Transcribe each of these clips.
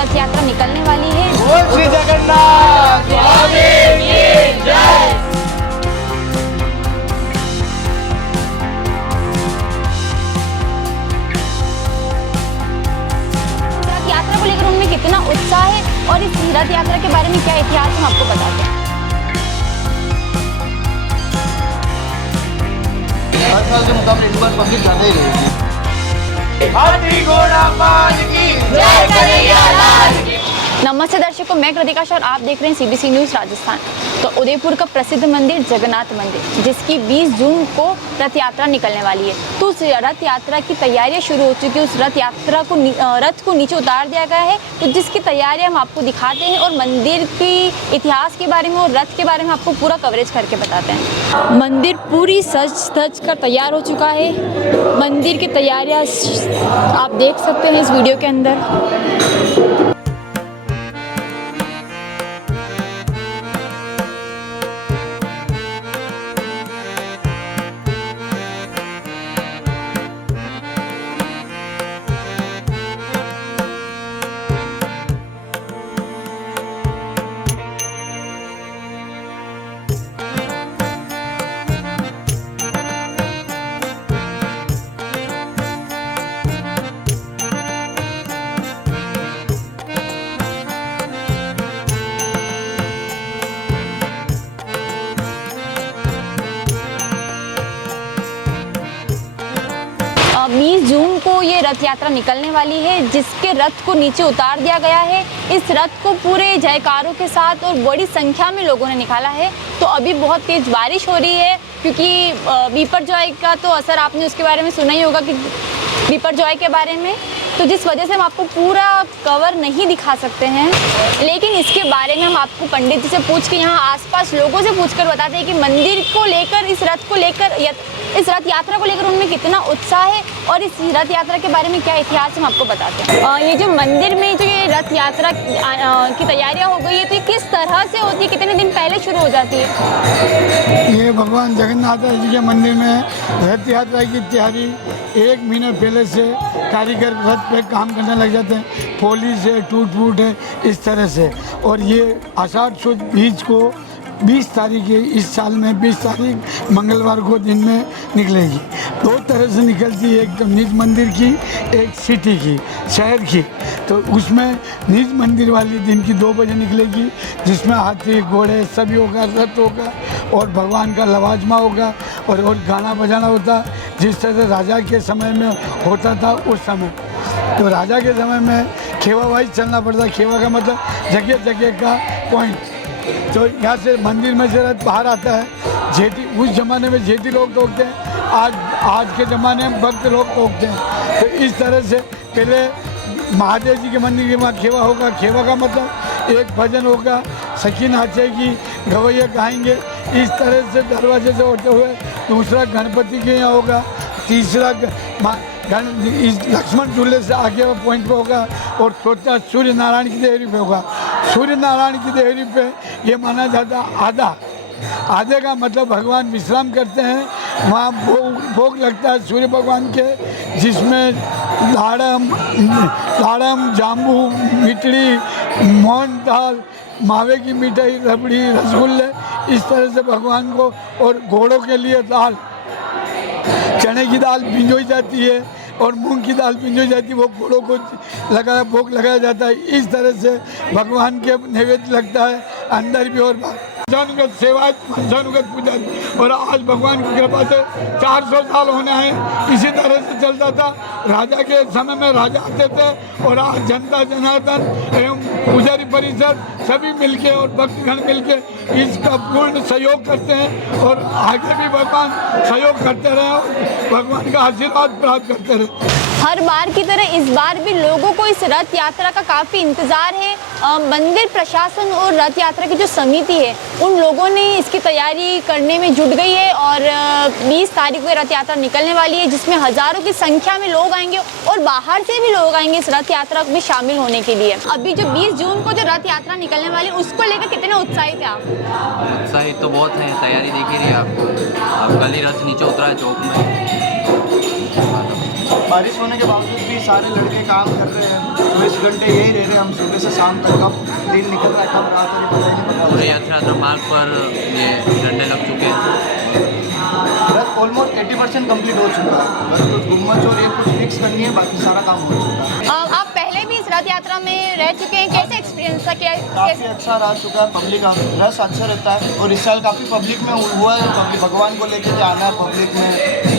रथ यात्रा निकलने वाली है। श्री जगन्नाथ स्वामी की जय। रथ यात्रा को लेकर उनमें कितना उत्साह है और इस रथ यात्रा के बारे में क्या इतिहास हम आपको बताते हैं। हर साल के मुकाबले इस बार पब्लिक ज्यादा ही रहेगी। हाथी घोड़ा पाल की जय कन्हैया लाल की। नमस्ते दर्शकों, मैं कृतिका और आप देख रहे हैं सीबीसी न्यूज़ राजस्थान। तो उदयपुर का प्रसिद्ध मंदिर जगन्नाथ मंदिर, जिसकी 20 जून को रथ यात्रा निकलने वाली है, तो उस रथ यात्रा की तैयारियां शुरू हो चुकी है। उस रथ यात्रा को रथ को नीचे उतार दिया गया है, तो जिसकी तैयारियां हम आपको दिखाते हैं और मंदिर की इतिहास के बारे में और रथ के बारे में आपको पूरा कवरेज करके बताते हैं। मंदिर पूरी सज धज कर तैयार हो चुका है। मंदिर की तैयारियाँ आप देख सकते हैं इस वीडियो के अंदर। जून को ये रथ यात्रा निकलने वाली है, जिसके रथ को नीचे उतार दिया गया है। इस रथ को पूरे जयकारों के साथ और बड़ी संख्या में लोगों ने निकाला है। तो अभी बहुत तेज बारिश हो रही है, क्योंकि बिपरजॉय का तो असर आपने उसके बारे में सुना ही होगा कि बिपरजॉय के बारे में, तो जिस वजह से हम आपको पूरा कवर नहीं दिखा सकते हैं। लेकिन इसके बारे में हम आपको पंडित जी से पूछ के, यहाँ आसपास लोगों से पूछकर बताते हैं कि मंदिर को लेकर, इस रथ को लेकर, इस रथ यात्रा को लेकर उनमें कितना उत्साह है और इस रथ यात्रा के बारे में क्या इतिहास हम आपको बताते हैं। ये जो मंदिर में जो ये रथ यात्रा की तैयारियां हो गई है, तो ये किस तरह से होती है, कितने दिन पहले शुरू हो जाती है? ये भगवान जगन्नाथ जी के मंदिर में रथ यात्रा की तैयारी 1 महीने पहले से कारीगर रथ पे काम करने लग जाते हैं। पॉलिश है, टूट फूट है, इस तरह से। और ये आषाढ़ शुद्ध बीज को 20 तारीख है, इस साल में 20 तारीख मंगलवार को दिन में निकलेगी। 2 तरह से निकलती है, एक तो निज मंदिर की, एक सिटी की, शहर की। तो उसमें निज मंदिर वाली दिन की 2 बजे निकलेगी, जिसमें हाथी घोड़े सभी होगा, रथ होगा और भगवान का लवाजमा होगा और गाना बजाना होता, जिस तरह से राजा के समय में होता था उस समय। तो राजा के समय में खेवा वाइज चलना पड़ता। खेवा का मतलब जगह जगह का पॉइंट। तो यहाँ से मंदिर में से रथ बाहर आता है। जेठी, उस ज़माने में जेठी लोग टोकते हैं, आज के ज़माने में भक्त लोग टोकते हैं। तो इस तरह से पहले महादेव जी के मंदिर के वहाँ खेवा होगा। खेवा का मतलब एक भजन होगा, सखी नाचेगी, गवैया गाएंगे, इस तरह से दरवाजे से होते हुए। दूसरा गणपति के यहाँ होगा। तीसरा लक्ष्मण झूले से आगे वो पॉइंट पे होगा। और चौथा सूर्य नारायण की देहरी पे होगा। सूर्य नारायण की देहरी पे ये माना जाता आधा। आधे का मतलब भगवान विश्राम करते हैं, वहाँ भोग लगता है सूर्य भगवान के, जिसमें लाड़म, जाम्बू, मिठड़ी, मोहनथाल, मावे की मिठाई, रबड़ी, रसगुल्ले, इस तरह से भगवान को। और घोड़ों के लिए दाल, चने की दाल भिंजोई जाती है और मूंग की दाल भिंजोई जाती है, वो घोड़ों को भोग लगाया जाता है। इस तरह से भगवान के नैवेद्य लगता है अंदर भी और बाहर। पंचानुगत सेवा, पंचानुगत पूजा। और आज भगवान की कृपा से 400 साल होने हैं। इसी तरह से चलता था। राजा के समय में राजा आते थे और आज जनता जनार्दन एवं पुजारी परिषद सभी मिलके और भक्तगण मिलके इसका पूर्ण सहयोग करते हैं और आगे भी भगवान सहयोग करते रहे और भगवान का आशीर्वाद प्राप्त करते रहे। हर बार की तरह इस बार भी लोगों को इस रथ यात्रा का काफ़ी इंतज़ार है। मंदिर प्रशासन और रथ यात्रा की जो समिति है, उन लोगों ने इसकी तैयारी करने में जुट गई है और 20 तारीख को रथ यात्रा निकलने वाली है, जिसमें हज़ारों की संख्या में लोग आएंगे और बाहर से भी लोग आएंगे इस रथ यात्रा में शामिल होने के लिए। अभी जो 20 जून को जो रथ यात्रा निकलने वाली है, उसको लेकर कितने उत्साहित थे आप? उत्साहित तो बहुत है, तैयारी दिख ही रही है आपको। अब कल ही रथ नीचे उतरा है चौक में। बारिश होने के बावजूद भी सारे लड़के काम कर रहे हैं, 24 घंटे यही रह रहे हैं हम, सुबह से शाम तक। कब दिन निकल रहा है कब रात हो रही पता ही नहीं पड़ पूरे रहा। यात्रा मार्ग पर ये झंडे लग चुके हैं। रथ ऑलमोस्ट 80% कम्प्लीट हो चुका है, बस कुछ गुम्मच और ये कुछ फिक्स करनी है, बाकी सारा काम हो चुका है। आप पहले भी इस रथ यात्रा में रह चुके हैं, कैसे एक्सपीरियंस था? क्या काफ़ी अच्छा रह चुका है, पब्लिक रस अच्छा रहता है। और इस साल काफ़ी पब्लिक में हुआ है, पब्लिक भगवान को लेके के आना है, पब्लिक में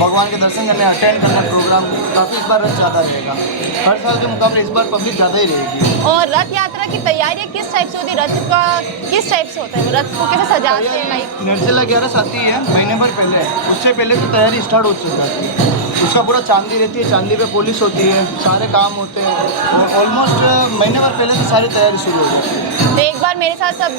भगवान के दर्शन करने अटेंड करना प्रोग्राम, काफ़ी इस बार रस ज़्यादा रहेगा। हर साल के मुकाबले इस बार पब्लिक ज़्यादा ही रहेगी। और रथ यात्रा की तैयारी किस टाइप से होती है? रथ का किस टाइप से होता है? रथ को कैसे सजाते हैं? लाइक निर्जला 11 आती है महीने भर पहले, उससे पहले तो तैयारी स्टार्ट हो चुकी है। उसका पूरा चांदी रहती है, चांदी पे पुलिस होती है, सारे काम होते हैं, और ऑलमोस्ट महीने भर पहले से सारी तैयारी शुरू हो जाती है। तो एक बार मेरे साथ सब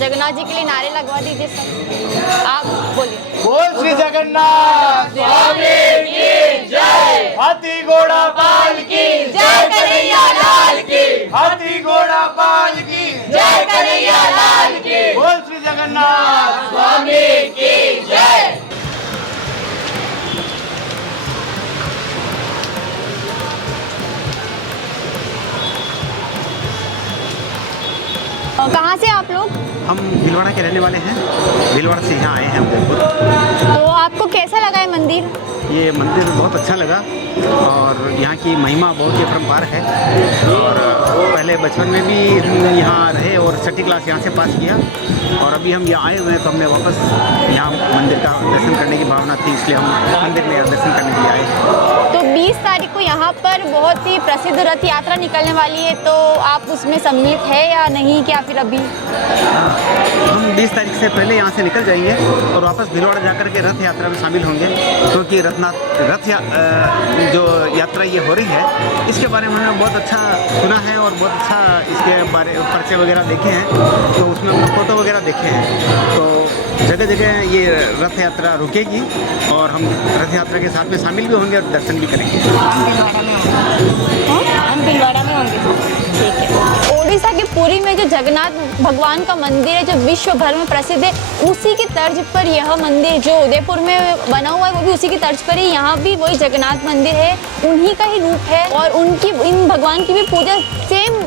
जगन्नाथ जी के लिए नारे लगवा दीजिए सब, आप बोलिए। बोल श्री जगन्नाथ स्वामी की जय, हाथी घोड़ा पाल की जय कन्हैया लाल की, हाथी घोड़ा पाल की जय कन्हैया लाल की, बोल श्री जगन्नाथ स्वामी की जय। कहाँ से आप लोग? हम भीलवाड़ा के रहने वाले हैं, भीलवाड़ा से यहाँ आए हैं उदयपुर। तो आपको कैसा लगा है मंदिर? ये मंदिर बहुत अच्छा लगा और यहाँ की महिमा बहुत ही अपरंपार है। और पहले बचपन में भी हम यहाँ रहे और छठी क्लास यहाँ से पास किया, और अभी हम यहाँ आए हुए हैं तो हमने वापस यहाँ मंदिर का दर्शन करने की भावना थी, इसलिए हम मंदिर में दर्शन करने के लिए आए हैं। तो 20 तारीख को यहाँ पर बहुत ही प्रसिद्ध रथ यात्रा निकलने वाली है, तो आप उसमें सम्मिलित है या नहीं, क्या फिर अभी? हम 20 तारीख से पहले यहाँ से निकल जाएंगे और वापस भीलवाड़ा जाकर के रथ यात्रा में शामिल होंगे, क्योंकि जो यात्रा ये हो रही है इसके बारे में हमने बहुत अच्छा सुना है और बहुत अच्छा इसके बारे परिचय वगैरह देखे हैं, तो उसमें हमने फ़ोटो वगैरह देखे हैं। तो जगह जगह ये रथ यात्रा रुकेगी और हम रथ यात्रा के साथ में शामिल भी होंगे और दर्शन भी करेंगे। हम भीलवाड़ा में होंगे। ठीक है। ओडिशा के पुरी में जो जगन्नाथ भगवान का मंदिर है, जो विश्व भर में प्रसिद्ध है, उसी की तर्ज पर यह मंदिर जो उदयपुर में बना हुआ है वो भी उसी की तर्ज पर ही यहाँ भी वही जगन्नाथ मंदिर है, उन्हीं का ही रूप है। और उनकी इन भगवान की भी पूजा सेम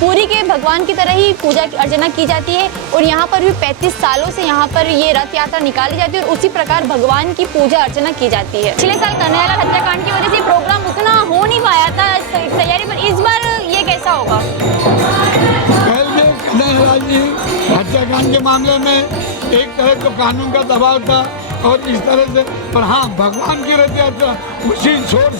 पुरी के भगवान की तरह ही पूजा अर्चना की जाती है। और यहाँ पर भी 35 सालों से यहाँ पर ये रथ यात्रा निकाली जाती है और उसी प्रकार भगवान की पूजा अर्चना की जाती है। पिछले साल कन्हैयालाल हत्याकांड की वजह से प्रोग्राम उतना हो नहीं पाया था तैयारी, पर इस बार ये कैसा होगा? कन्हैयालाल जी हत्याकांड के मामले में एक तरह तो कानून का दबाव था और इस तरह से, पर हाँ भगवान की रथ यात्रा उसी शोर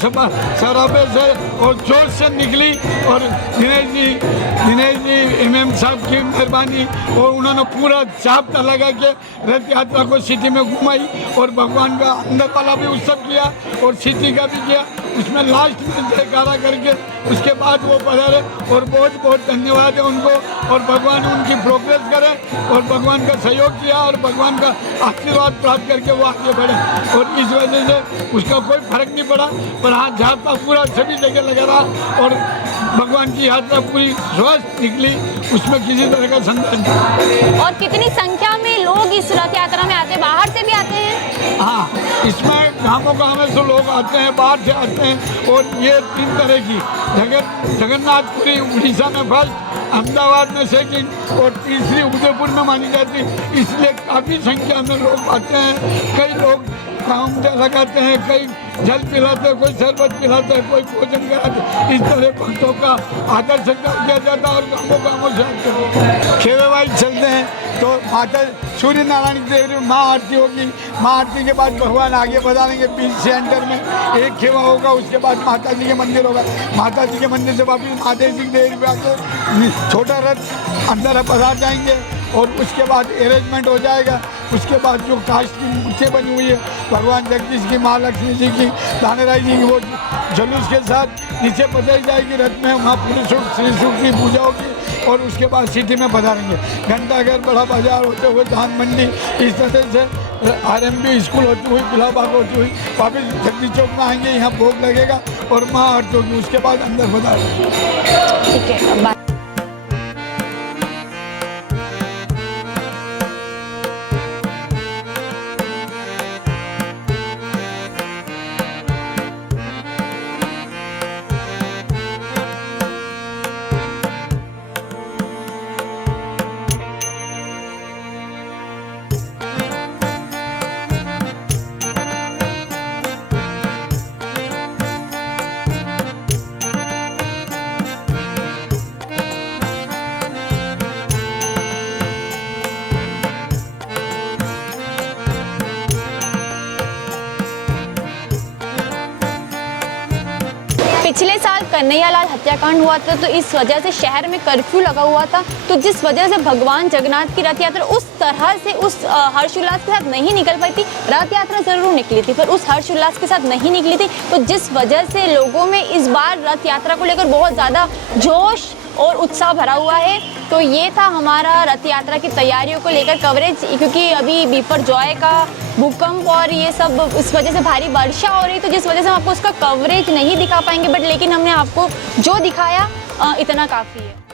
शराबे से और जोश से निकली। और दिनेश जी इमाम साहब की मेहरबानी, और उन्होंने पूरा जाब्ता लगा के रथ यात्रा को सिटी में घुमाई और भगवान का अंदर वाला भी उत्सव किया और सिटी का भी किया। उसमें लास्ट में जयकारा करके उसके बाद वो पधारे और बहुत बहुत धन्यवाद है उनको। और भगवान उनकी प्रोग्रेस करे और भगवान का सहयोग किया और भगवान का आशीर्वाद प्राप्त करके वो आगे बढ़े। और इस वजह से उसका कोई फर्क नहीं पड़ा, पर हाँ झापा पूरा सभी जगह लगा रहा और भगवान की यात्रा पूरी स्वस्थ निकली, उसमें किसी तरह का संदेह नहीं। और कितनी संख्या में लोग इस रथ यात्रा में आते हैं? बाहर से भी आते हैं? हाँ, इसमें गाँवों गाँव से लोग आते हैं, बाहर से आते हैं। और ये 3 तरह की जगन्नाथपुरी उड़ीसा में फर्स्ट, अहमदाबाद में सेकंड और तीसरी उदयपुर में मानी जाती है। इसलिए काफ़ी संख्या में लोग आते हैं। कई लोग काम लगाते हैं, कई जल पिलाते हैं, कोई शरबत पिलाते हैं, कोई भोजन कराते हैं। इस तरह भक्तों का आदर सत्कार किया जाता है और गाँवों से आते हैं। खेवे वाइज चलते हैं तो माता सूर्य नारायण देव में माँ आरती होगी। माँ आरती के बाद भगवान आगे बढ़ाएंगे, बीच सेंटर में एक खेवा होगा, उसके बाद माता जी के मंदिर होगा। माता जी के मंदिर से वापिस महादेव जी देवी पे आके छोटा रथ अंदर पधार जाएंगे और उसके बाद अरेंजमेंट हो जाएगा। उसके बाद जो कास्ट की मूर्तियाँ बनी हुई है भगवान जगदीश की, माँ लक्ष्मी जी की, दानेराय जी की, वो जुलूस के साथ नीचे पधारी जाएगी रथ में। वहाँ पूरी श्री सूक्त की पूजा होगी और उसके बाद सिटी में पधारेंगे। घंटाघर, बड़ा बाजार होते हुए धान मंडी, इस तरह से RMB स्कूल होती हुई, गुलाबाग होती हुई वापस जगदीश चौक में आएंगे। यहाँ भोग लगेगा और माँ आरती होगी, उसके बाद अंदर पधारेंगे। ठीक है। पिछले साल कन्हैयालाल हत्याकांड हुआ था, तो इस वजह से शहर में कर्फ्यू लगा हुआ था, तो जिस वजह से भगवान जगन्नाथ की रथ यात्रा उस तरह से उस हर्षोल्लास के साथ नहीं निकल पाई थी। रथ यात्रा ज़रूर निकली थी पर उस हर्षोल्लास के साथ नहीं निकली थी, तो जिस वजह से लोगों में इस बार रथ यात्रा को लेकर बहुत ज़्यादा जोश और उत्साह भरा हुआ है। तो ये था हमारा रथ यात्रा की तैयारियों को लेकर कवरेज, क्योंकि अभी बिपरजॉय का भूकंप और ये सब इस वजह से भारी वर्षा हो रही, तो जिस वजह से हम आपको उसका कवरेज नहीं दिखा पाएंगे, बट लेकिन हमने आपको जो दिखाया इतना काफ़ी है।